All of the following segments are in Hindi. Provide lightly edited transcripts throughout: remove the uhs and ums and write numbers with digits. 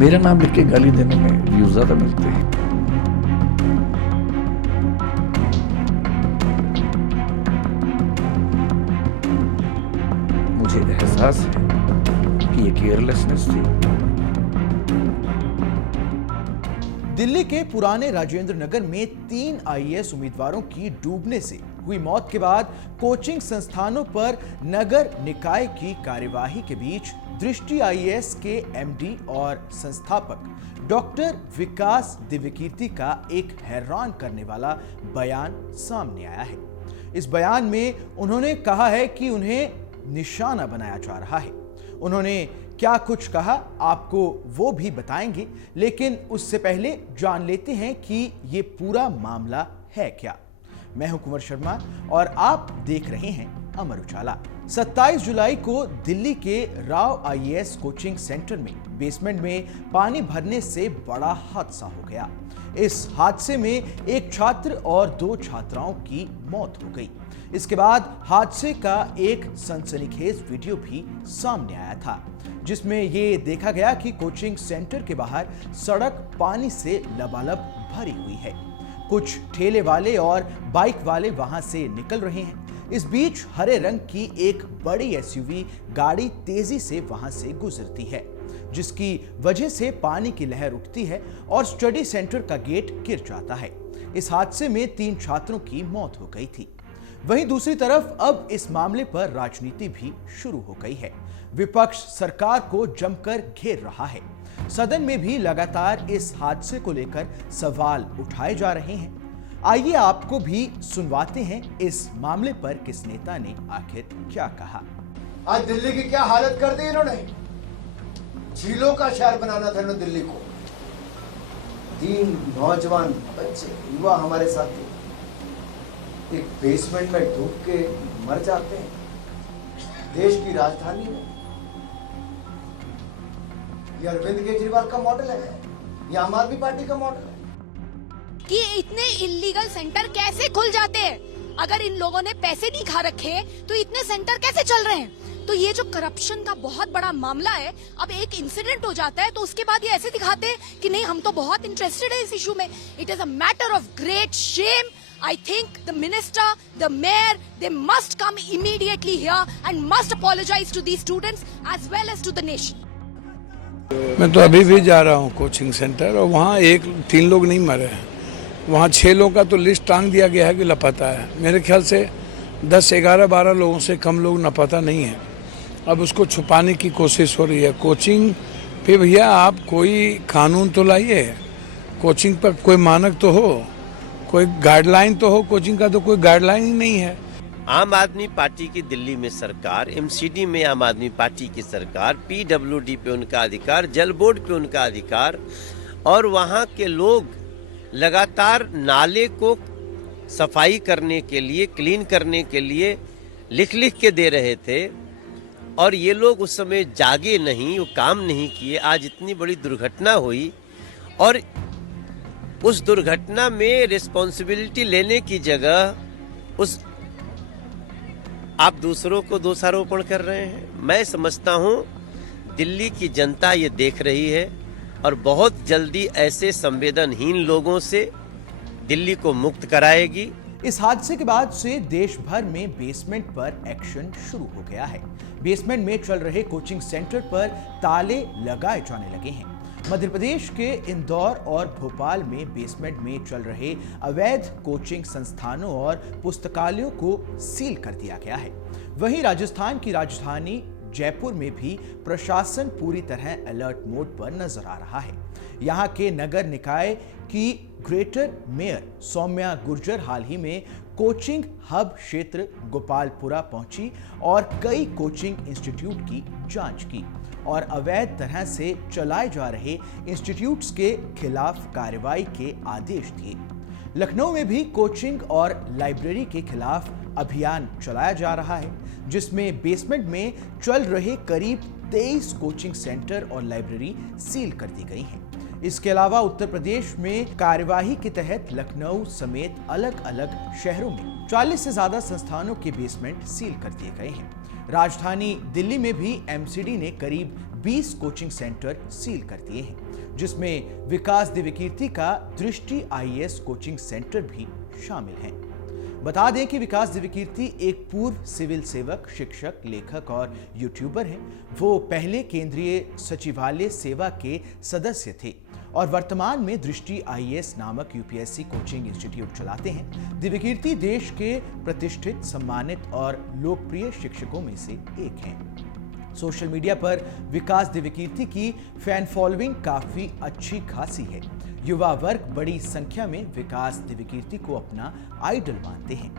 मेरा नाम लिख के गाली देने में व्यूज ज्यादा मिलते हैं। मुझे एहसास है कि ये केयरलेसनेस थी। दिल्ली के पुराने राजेंद्र नगर में 3 आईएएस उम्मीदवारों की डूबने से हुई मौत के बाद कोचिंग संस्थानों पर नगर निकाय की कार्यवाही के बीच दृष्टि आईएएस के एमडी और संस्थापक डॉक्टर विकास दिव्यकीर्ति का एक हैरान करने वाला बयान सामने आया है। इस बयान में उन्होंने कहा है कि उन्हें निशाना बनाया जा रहा है। उन्होंने क्या कुछ कहा आपको वो भी बताएंगे, लेकिन उससे पहले जान लेते हैं कि ये पूरा मामला है क्या। मैं हूं कुंवर शर्मा और आप देख रहे हैं अमर उजाला। 27 जुलाई को दिल्ली के राव आईएएस कोचिंग सेंटर में बेसमेंट में पानी भरने से बड़ा हादसा हो गया। इस हादसे में एक छात्र और 2 छात्राओं की मौत हो गई। इसके बाद हादसे का एक सनसनीखेज वीडियो भी सामने आया था, जिसमें ये देखा गया कि कोचिंग सेंटर के बाहर सड़क पानी से लबालब भरी हुई है। कुछ ठेले वाले और बाइक वाले वहां से निकल रहे हैं। इस बीच हरे रंग की एक बड़ी एसयूवी गाड़ी तेजी से वहां से गुजरती है, जिसकी वजह से पानी की लहर उठती है और स्टडी सेंटर का गेट गिर जाता है। इस हादसे में 3 छात्रों की मौत हो गई थी। वहीं दूसरी तरफ अब इस मामले पर राजनीति भी शुरू हो गई है। विपक्ष सरकार को जमकर घेर रहा है। सदन में भी लगातार इस हादसे को लेकर सवाल उठाए जा रहे हैं। आइए आपको भी सुनवाते हैं इस मामले पर किस नेता ने आखिर क्या कहा। आज दिल्ली की क्या हालत कर दी इन्होंने। झीलों का शहर बनाना था इन्होंने दिल्ली को। 3 नौजवान बच्चे युवा हमारे साथ थे, एक बेसमेंट में डूब के मर जाते हैं देश की राजधानी में। ये अरविंद केजरीवाल का मॉडल है, ये आम आदमी पार्टी का मॉडल है कि इतने इलीगल सेंटर कैसे खुल जाते हैं। अगर इन लोगों ने पैसे नहीं खा रखे तो इतने सेंटर कैसे चल रहे हैं। तो ये जो करप्शन का बहुत बड़ा मामला है, अब एक इंसिडेंट हो जाता है तो उसके बाद ये ऐसे दिखाते हैं कि नहीं हम तो बहुत इंटरेस्टेड है इस इशू में। It is a matter of great shame. I think the minister, the mayor, they must come immediately here and must apologize to these students as well as to the nation. मैं तो अभी भी जा रहा हूँ कोचिंग सेंटर और वहाँ 3 लोग नहीं मरे हैं। वहाँ 6 लोगों का तो लिस्ट टांग दिया गया है कि लापता है। मेरे ख्याल से 10, 11, 12 लोगों से कम लोग लापता नहीं है। अब उसको छुपाने की कोशिश हो रही है। कोचिंग पे भैया आप कोई कानून तो लाइए, कोचिंग पर कोई मानक तो हो, कोई गाइडलाइन तो हो। कोचिंग का तो कोई गाइडलाइन ही नहीं है। आम आदमी पार्टी की दिल्ली में सरकार, एमसीडी में आम आदमी पार्टी की सरकार, पीडब्ल्यूडी पे उनका अधिकार, जल बोर्ड पे उनका अधिकार, और वहाँ के लोग लगातार नाले को सफाई करने के लिए, क्लीन करने के लिए लिख लिख के दे रहे थे और ये लोग उस समय जागे नहीं, वो काम नहीं किए। आज इतनी बड़ी दुर्घटना हुई और उस दुर्घटना में रिस्पॉन्सिबिलिटी लेने की जगह आप दूसरों को दोषारोपण कर रहे हैं। मैं समझता हूं दिल्ली की जनता ये देख रही है और बहुत जल्दी ऐसे संवेदनहीन लोगों से दिल्ली को मुक्त कराएगी। इस हादसे के बाद से देश भर में बेसमेंट पर एक्शन शुरू हो गया है। बेसमेंट में चल रहे कोचिंग सेंटर पर ताले लगाए जाने लगे हैं। मध्य प्रदेश के इंदौर और भोपाल में बेसमेंट में चल रहे अवैध कोचिंग संस्थानों और पुस्तकालयों को सील कर दिया गया है। वहीं राजस्थान की राजधानी जयपुर में भी प्रशासन पूरी तरह अलर्ट मोड पर नजर आ रहा है। यहाँ के नगर निकाय की ग्रेटर मेयर सौम्या गुर्जर हाल ही में कोचिंग हब क्षेत्र गोपालपुरा पहुंची और कई कोचिंग इंस्टीट्यूट की जांच की और अवैध तरह से चलाए जा रहे इंस्टीट्यूट्स के खिलाफ कार्रवाई के आदेश दिए। लखनऊ में भी कोचिंग और लाइब्रेरी के खिलाफ अभियान चलाया जा रहा है, जिसमें बेसमेंट में चल रहे करीब 23 कोचिंग सेंटर और लाइब्रेरी सील कर दी गई हैं। इसके अलावा उत्तर प्रदेश में कार्यवाही के तहत लखनऊ समेत अलग अलग शहरों में 40 से ज्यादा संस्थानों के बेसमेंट सील कर दिए गए हैं। राजधानी दिल्ली में भी एमसीडी ने करीब 20 कोचिंग सेंटर सील कर दिए हैं, जिसमें विकास दिव्यकीर्ति का दृष्टि IAS कोचिंग सेंटर भी शामिल है। बता दें कि विकास दिव्यकीर्ति एक पूर्व सिविल सेवक, शिक्षक, लेखक और यूट्यूबर हैं। वो पहले केंद्रीय सचिवालय सेवा के सदस्य थे और वर्तमान में दृष्टि IAS नामक UPSC कोचिंग इंस्टीट्यूट चलाते हैं। दिव्यकीर्ति देश के प्रतिष्ठित, सम्मानित और लोकप्रिय शिक्षकों में से एक हैं। सोशल मीडिया पर विकास दिव्यकीर्ति की फैन फॉलोइंग काफी अच्छी खासी है। युवा वर्ग बड़ी संख्या में विकास दिव्यकीर्ति को अपना आइडल मानते हैं।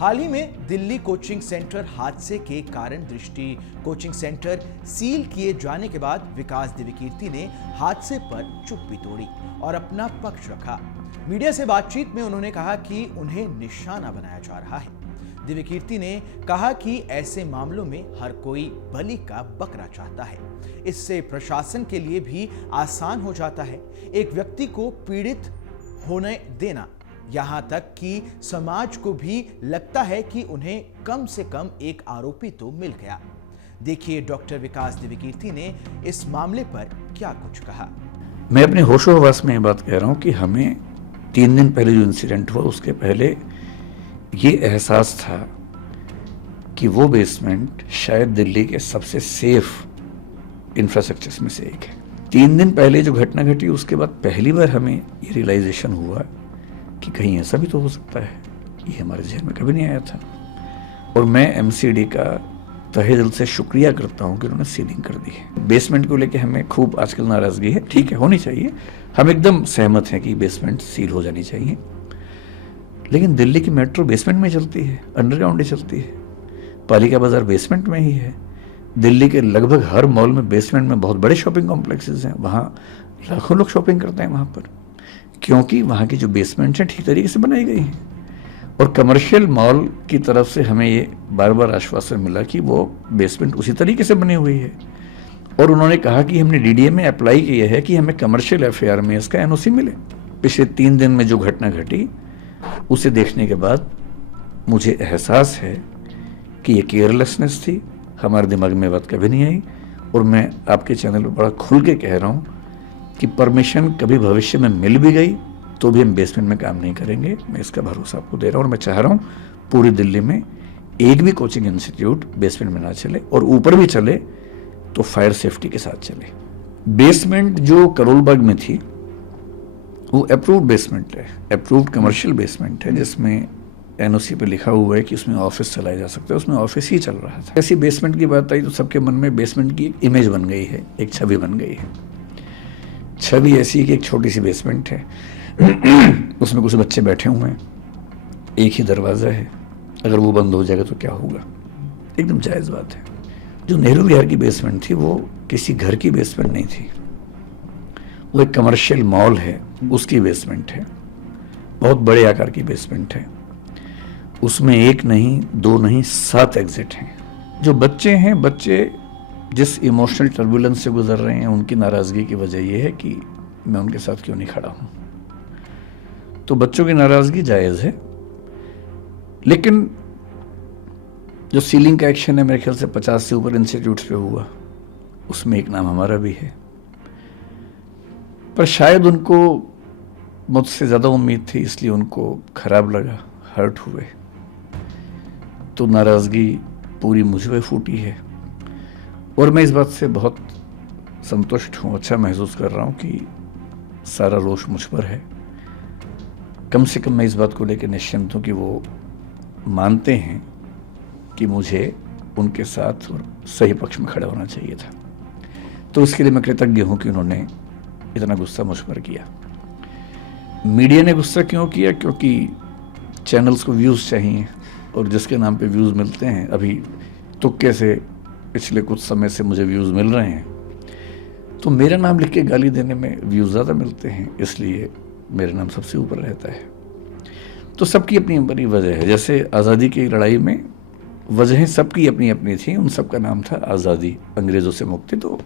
हाल ही में दिल्ली कोचिंग सेंटर हादसे के कारण दृष्टि कोचिंग सेंटर सील किए जाने के बाद विकास दिव्यकीर्ति ने हादसे पर चुप्पी तोड़ी और अपना पक्ष रखा। मीडिया से बातचीत में उन्होंने कहा कि उन्हें निशाना बनाया जा रहा है। दिव्यकीर्ति ने कहा कि ऐसे मामलों में हर कोई बलि का बकरा चाहता है। इससे प्रशासन के लिए भी आसान हो जाता है एक व्यक्ति को पीड़ित होने देना। यहां तक कि समाज को भी लगता है कि उन्हें कम से कम एक आरोपी तो मिल गया। देखिए डॉक्टर विकास दिव्यकीर्ति ने इस मामले पर क्या कुछ कहा। मैं अपने होशो हवास में ये बात कह रहा हूँ कि हमें 3 दिन पहले जो इंसिडेंट हुआ उसके पहले ये एहसास था कि वो बेसमेंट शायद दिल्ली के सबसे सेफ इंफ्रास्ट्रक्चर्स में से एक है। 3 दिन पहले जो घटना घटी उसके बाद पहली बार हमें ये रियलाइजेशन हुआ कि कहीं ऐसा भी तो हो सकता है। ये हमारे जहन में कभी नहीं आया था और मैं MCD का तहे दिल से शुक्रिया करता हूँ कि उन्होंने सीलिंग कर दी है। बेसमेंट को लेके हमें खूब आजकल नाराजगी है, ठीक है, होनी चाहिए। हम एकदम सहमत हैं कि बेसमेंट सील हो जानी चाहिए, लेकिन दिल्ली की मेट्रो बेसमेंट में चलती है, अंडरग्राउंड ही चलती है। पालिका बाजार बेसमेंट में ही है। दिल्ली के लगभग हर मॉल में बेसमेंट में बहुत बड़े शॉपिंग कॉम्प्लेक्सेस हैं, वहाँ लाखों लोग शॉपिंग करते हैं वहाँ पर, क्योंकि वहाँ की जो बेसमेंट्स हैं ठीक तरीके से बनाई गई हैं। और कमर्शियल मॉल की तरफ से हमें ये बार बार आश्वासन मिला कि वो बेसमेंट उसी तरीके से बनी हुई है। और उन्होंने कहा कि हमने DDA में अप्लाई किया है कि हमें कमर्शियल FAR में इसका NOC मिले। पिछले 3 दिन में जो घटना घटी उसे देखने के बाद मुझे एहसास है कि ये केयरलेसनेस थी, हमारे दिमाग में बात कभी नहीं आई। और मैं आपके चैनल पर बड़ा खुल के कह रहा हूँ कि परमिशन कभी भविष्य में मिल भी गई तो भी हम बेसमेंट में काम नहीं करेंगे। मैं इसका भरोसा आपको दे रहा हूँ और मैं चाह रहा हूँ पूरी दिल्ली में एक भी कोचिंग इंस्टीट्यूट बेसमेंट में ना चले और ऊपर भी चले तो फायर सेफ्टी के साथ चले। बेसमेंट जो करोल बाग में थी वो अप्रूव्ड बेसमेंट है, अप्रूव्ड कमर्शियल बेसमेंट है, जिसमें NOC पे लिखा हुआ है कि उसमें ऑफिस चलाया जा सकता है। उसमें ऑफिस ही चल रहा था। ऐसी बेसमेंट की बात आई तो सबके मन में बेसमेंट की एक इमेज बन गई है, एक छवि बन गई है। छवि ऐसी कि एक छोटी सी बेसमेंट है, उसमें कुछ बच्चे बैठे हुए हैं, एक ही दरवाज़ा है, अगर वो बंद हो जाएगा तो क्या होगा। एकदम जायज़ बात है। जो नेहरू विहार की बेसमेंट थी वो किसी घर की बेसमेंट नहीं थी, वो एक कमर्शियल मॉल है, उसकी बेसमेंट है, बहुत बड़े आकार की बेसमेंट है। उसमें 1 नहीं 2 नहीं 7 एग्जिट हैं। जो बच्चे हैं, बच्चे जिस इमोशनल टर्बुलेंस से गुजर रहे हैं, उनकी नाराज़गी की वजह यह है कि मैं उनके साथ क्यों नहीं खड़ा हूँ। तो बच्चों की नाराज़गी जायज़ है, लेकिन जो सीलिंग का एक्शन है मेरे ख्याल से 50 से ऊपर इंस्टीट्यूट्स पे हुआ, उसमें एक नाम हमारा भी है। पर शायद उनको मुझसे ज़्यादा उम्मीद थी, इसलिए उनको खराब लगा, हर्ट हुए, तो नाराज़गी पूरी मुझ पे फूटी है। और मैं इस बात से बहुत संतुष्ट हूँ, अच्छा महसूस कर रहा हूँ कि सारा रोष मुझ पर है। कम से कम मैं इस बात को लेकर निश्चिंत हूँ कि वो मानते हैं कि मुझे उनके साथ और सही पक्ष में खड़ा होना चाहिए था। तो इसके लिए मैं कृतज्ञ हूँ कि उन्होंने इतना गुस्सा मुझ पर किया। मीडिया ने गुस्सा क्यों किया? क्योंकि चैनल्स को व्यूज़ चाहिए और जिसके नाम पे व्यूज़ मिलते हैं, अभी तुक्के से पिछले कुछ समय से मुझे व्यूज़ मिल रहे हैं, तो मेरा नाम लिख के गाली देने में व्यूज़ ज़्यादा मिलते हैं, इसलिए मेरा नाम सबसे ऊपर रहता है। तो सबकी अपनी अपनी वजह है। जैसे आज़ादी की लड़ाई में वजहें सबकी अपनी अपनी थी, उन सब का नाम था आज़ादी, अंग्रेज़ों से मुक्ति। तो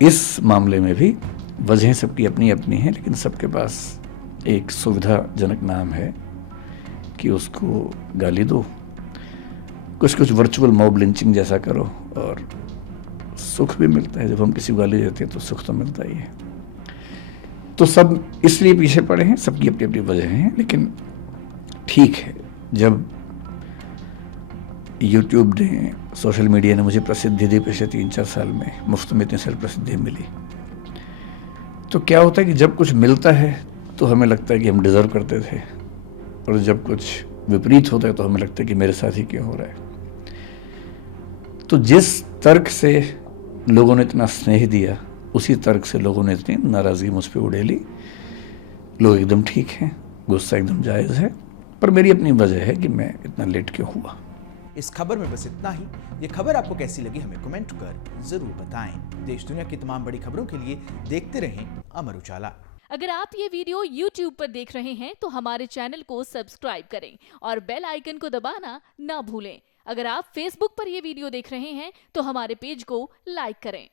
इस मामले में भी वजहें सबकी अपनी अपनी हैं, लेकिन सबके पास एक सुविधाजनक नाम है कि उसको गाली दो, कुछ वर्चुअल मॉब लिंचिंग जैसा करो और सुख भी मिलता है, जब हम किसी को गाली देते हैं तो सुख तो मिलता ही है। तो सब इसलिए पीछे पड़े हैं, सबकी अपनी अपनी वजह हैं, लेकिन ठीक है, जब यूट्यूब ने, सोशल मीडिया ने मुझे प्रसिद्धि दी पिछले 3-4 साल में, मुफ्त में इतनी सारी प्रसिद्धि मिली, तो क्या होता है कि जब कुछ मिलता है तो हमें लगता है कि हम डिज़र्व करते थे, और जब कुछ विपरीत होता है तो हमें लगता है कि मेरे साथ ही क्यों हो रहा है। तो जिस तर्क से लोगों ने इतना स्नेह दिया, उसी तर्क से लोगों ने इतनी नाराज़गी मुझ पर उड़ेली। लोग एकदम ठीक हैं, गुस्सा एकदम जायज़ है, पर मेरी अपनी वजह है कि मैं इतना लेट क्यों हुआ। इस खबर में बस इतना ही। ये खबर आपको कैसी लगी हमें कमेंट कर जरूर बताएं। देश दुनिया की तमाम बड़ी खबरों के लिए देखते रहें अमर उजाला। अगर आप ये वीडियो YouTube पर देख रहे हैं तो हमारे चैनल को सब्सक्राइब करें और बेल आइकन को दबाना ना भूलें। अगर आप Facebook पर ये वीडियो देख रहे हैं तो हमारे पेज को लाइक करें।